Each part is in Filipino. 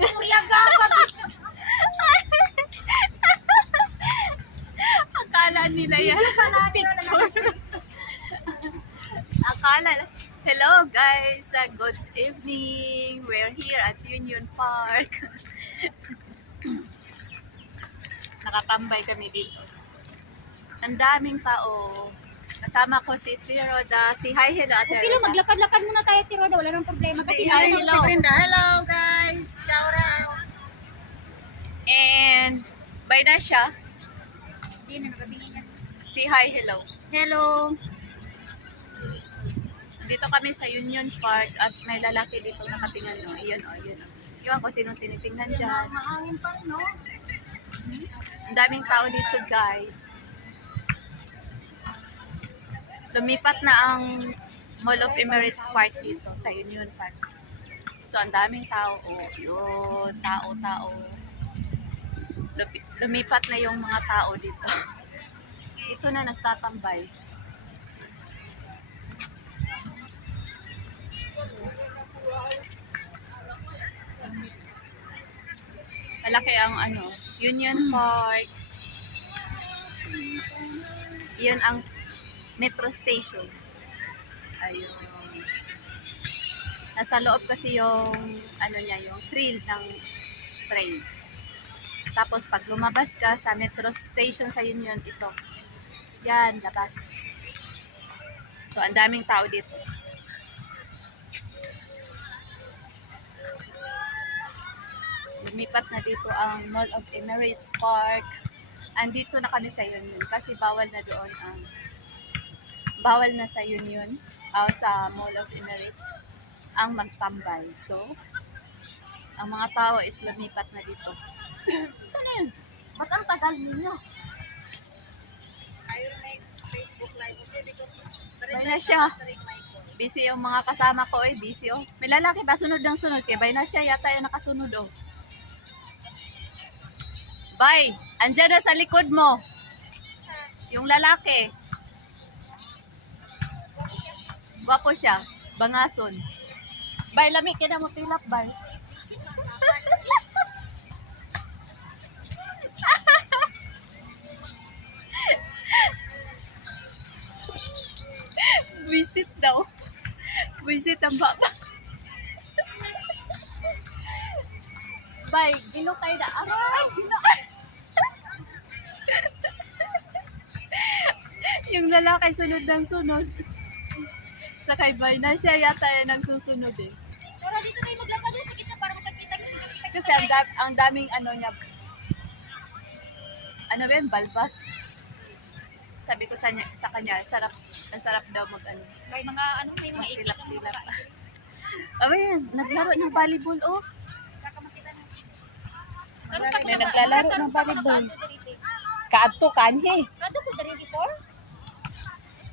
Kuya ka, Akala nila yan. Picture. Akala. Hello guys, good evening. We're here at Union Park. Nakatambay kami dito. Ang daming tao. Kasama ko si Tiroda. Si hi, hello, Ate Okay lang, Roda. maglakad-lakad muna tayo, Tiroda. Wala nang problema. Kasi Hello. hello. Hello guys! Shout out! And by na siya. Hindi na nakabingin niya. Si hi, hello. Hello. Dito kami sa Union Park at may lalaki dito nakatingin. No? Ayan o, ayan o. Iwan ko sinong tinitingnan dyan. Mahangin pa rin, no? Ang daming tao dito guys. Lumipat na ang Mall of Emirates Park dito sa Union Park. So ang daming tao. Oh, yun, tao. Lumipat na yung mga tao dito. Dito na nagtatambay. Malaki ang Union Park. Iyon ang metro station. Ayun. Nasa loob kasi yung yung trail ng train. Tapos pag lumabas ka sa metro station sa Union, ito. Yan, labas. So ang daming tao dito. Lumipat na dito ang Mall of Emirates Park. Andito na kami sa Union kasi bawal na doon bawal na sa Union sa Mall of Emirates ang magtambay. So, ang mga tao is lumipat na dito. Saan na yun? Ba't ang tagal ninyo? I will make Facebook live, okay? Because Bay na siya. Busy yung mga kasama ko busy oh. May lalaki ba sunod ng sunod? Kaya bay na siya yata yung nakasunod oh. Bay, andyan na sa likod mo. Yung lalaki. Gwapo siya. Bangason. Bay, lami ka na mo tilap, bay. Visit daw. Visit ang baba. Bay, gilo kayo na. Ay, gilo. Yung lalaki sunod ng sunod. Sakay bay na siya yata yan ang susunod eh. Pero dito tayo maglakad doon sa kita para makakita. Kasi ang daming niya. Ano ba yun? Balbas. Sabi ko sa kanya, ang sarap daw May mga may mga ikit ang tilap-tilap. mga Abay, naglaro ng volleyball oh. kakamakita na. May naglalaro ng volleyball. Kaadto kanhi. Kado ko dari before?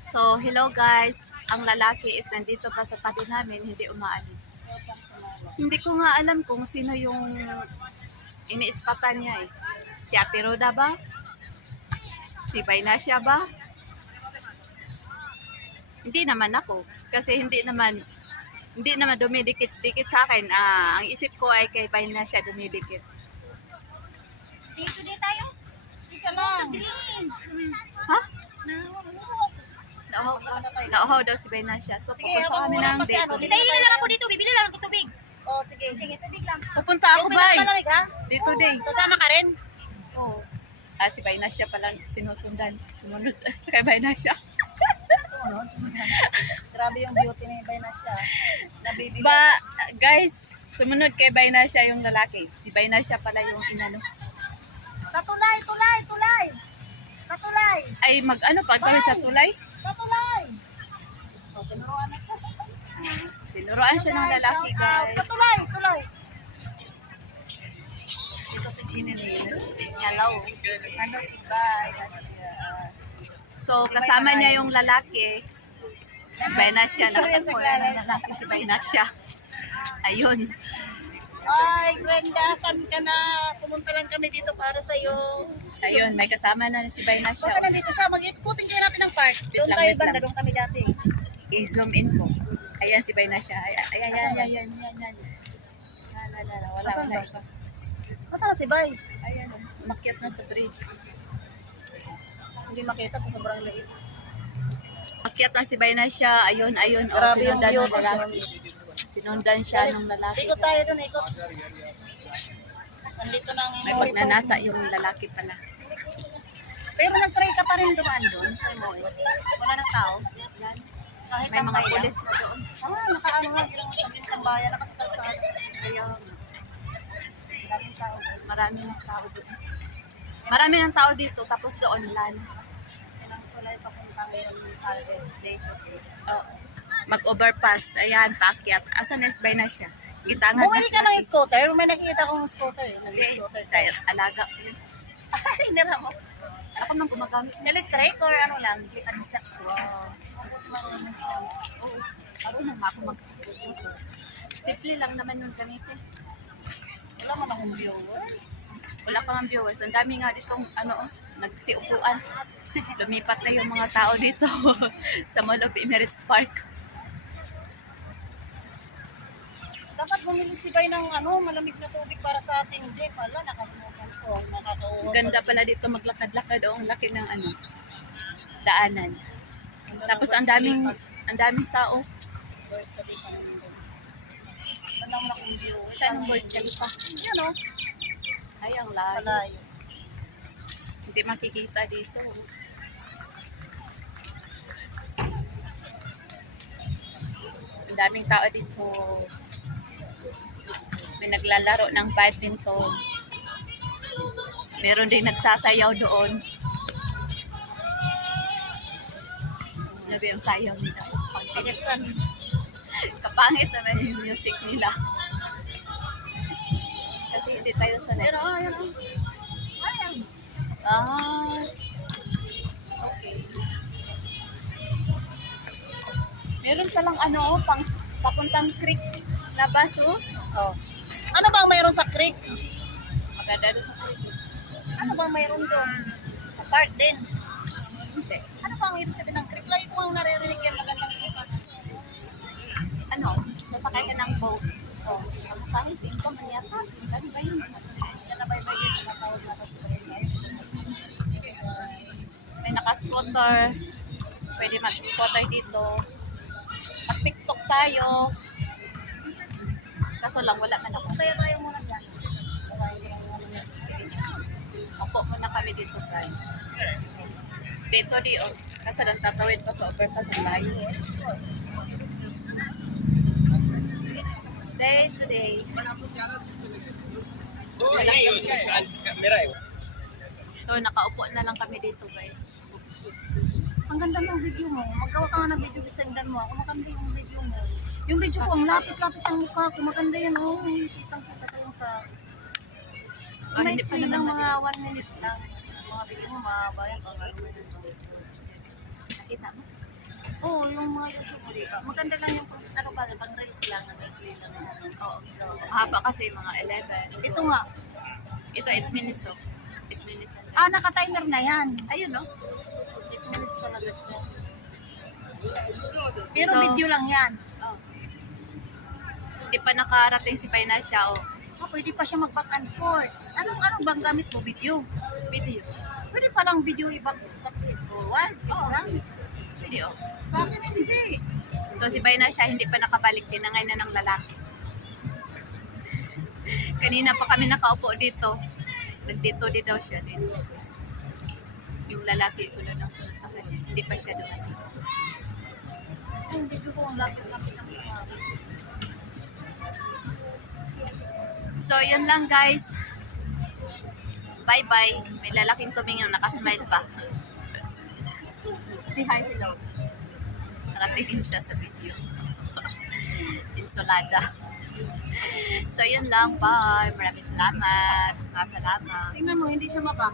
So, hello guys. Ang lalaki is nandito pa sa tabi namin, hindi umaalis. Hindi ko nga alam kung sino yung iniispatan niya eh. Si Ate Roda ba? Si Bainasya ba? Hindi naman ako. Kasi hindi naman dumidikit-dikit sa akin. Ang isip ko ay kay Bainasya dumidikit. Dito din tayo. Ika lang! Ha? Nauhaw daw si Bainasya. So, pupunta kami ng date. Bibili lang ako dito. Bibili lang ako tubig. Oh, sige. Sige, tubig lang. Pupunta ako, bay. Malamig, ha? Dito day. Sasama ka rin? Oo. Si Bainasya palang sinusundan. Sumunod kay Bainasya. Grabe yung beauty ni Bainasya. Nabibili. Guys, sumunod kay Bainasya yung lalaki. Si Bainasya pala yung inano. Sa tulay! Sa tulay! Ay, pa kami sa tulay? Sa tulay! Oh, tinuruan na siya. Tinuruan siya ng lalaki, guys. Sa tulay! Ito si Ginny. Hello. Ano si Bainasya? So, kasama niya yung lalaki. Bainasya. Nakatagpula ng lalaki si Bainasya. Ayun. Ay, Brenda, saan ka na? Pumunta lang kami dito para sa'yo. Ayun, may kasama na si Bainasya. Baka nandito siya, mag-ikutin kayo natin ng park. Doon lang, tayo wait banda, lang. doon kami dati. I-zoom in ko. Ayan si Bainasya. Ayan. Wala, Asan wala ba? iba. Nasaan na si Bay? Ayan, umakyat na sa bridge. Hindi makita sa sobrang liit. Akyat na si Bayna siya. Ayun, ayun. Oh, Grabe yung sinundan view ng ko. lalaki. Sinundan siya ng lalaki. Ikot tayo dun, ikot. Nandito na ang May pagnanasa yung lalaki pala. Pero nag-try ka pa rin dumaan doon sa mall. Wala nang tao. Kahit May ang mga kaya. pulis na doon. Nakaano nga, ilang sabihin ng bayan, nakasikalsada. Kaya Daming tao. marami ng tao doon. Marami ng tao dito. Tapos doon land. Ilang tulay papunta ngayon yung target date. Oh. Mag-overpass. Ayan, paakyat. Asan na Bayna siya? Gitangan na Bumili ka ng scooter? May nakikita kong scooter eh. Nag-scooter sa alaga. Ay, nira mo. Ako nang gumagamit. Electric or ano lang? Kita niya siya. Wow. Oo. Marunong ako mag simple lang naman yung gamitin. Wala man akong viewers. Wala pa nga viewers. Ang dami nga ditong nagsiupuan. Lumipat na yung mga tao dito sa Mall of Emirates Park. Dapat bumili si Bay ng malamig na tubig para sa ating hindi pala. Nakalimutan ko. Nakakauwa. Ganda pala dito maglakad-lakad. Oh, ang laki ng daanan. Tapos ang daming tao. Viewers ka dito. Wala man akong viewers. Saan ang Burj Khalifa? Yan o. Ay, ang layo. Malayo. Hindi makikita dito. Ang daming tao dito. May naglalaro ng badminton. Meron din nagsasayaw doon. Sabi yung sayaw nila. Pakistan. Kapangit naman yung music nila. Kasi hindi tayo sanay. Pero ayan o. Ayan. Ah, okay. Meron palang papuntang creek na bus, oh. Oh. Ano bang mayroon sa creek? Maganda doon sa creek. Ano bang mayroon doon? Sa park din. Hindi. Ano bang ibig sabihin ng creek? Lagi ko ang naririnig yan magandang creek. Sasakay ka ng boat. Oh, ang masahe, 5 man yata. Dami ba yun? Nabay-bay din sa tawag na sa May naka-scooter. Pwede mag-scooter dito. Mag-tiktok tayo. Kaso lang, wala man ako. Kaya tayo muna dyan. Opo muna kami dito, guys. Dito, kasi lang tatawid pa sa overpass ang layo. Day to day. So, nakaupo na lang kami dito, guys. Ang ganda ng video mo. Maggawa ka nga ng video bitsendan mo. Ako maganda yung video mo. Yung video ko, ang lapit-lapit ang mukha ko. Maganda yan, oh. Kitang-kita kayong ta. Ah, May hindi pa play naman lang mali. mga 1 minute lang. Mga video mo, mahaba yan. Nakita mo? Oo, yung mga YouTube mo, diba? Maganda lang yung pang reels lang. Play lang. Oo. Mahaba kasi mga 11. Ito nga. Ito 8 minutes, oh. 8 minutes. Naka-timer na yan. Ayun, no? 8 minutes talaga siya. Pero So, video lang yan. Oh. Hindi pa nakarating si Bayna siya, oh. Pwede pa siya mag-back and forth. Anong bang gamit mo? Video? Video. Pwede palang video i-back and forward. Oo. Lang. Video. Sa akin hindi. So, si Bayna siya, hindi pa nakabalik. Tinangay na ng lalaki. Kanina pa kami nakaupo dito. Nagdito din daw siya dito. Yung lalaki sunod ng sunod sa kanya. Hindi pa siya doon. Yung video ko ang lapit-lapit ang mukha. So, yun lang, guys. Bye-bye. May lalaking tumingin, nakasmile pa. Say hi, hello. Nakatingin siya sa video. Insulada. So, yun lang. Bye. Maraming salamat. Salamat. Tingnan mo, hindi siya mabak.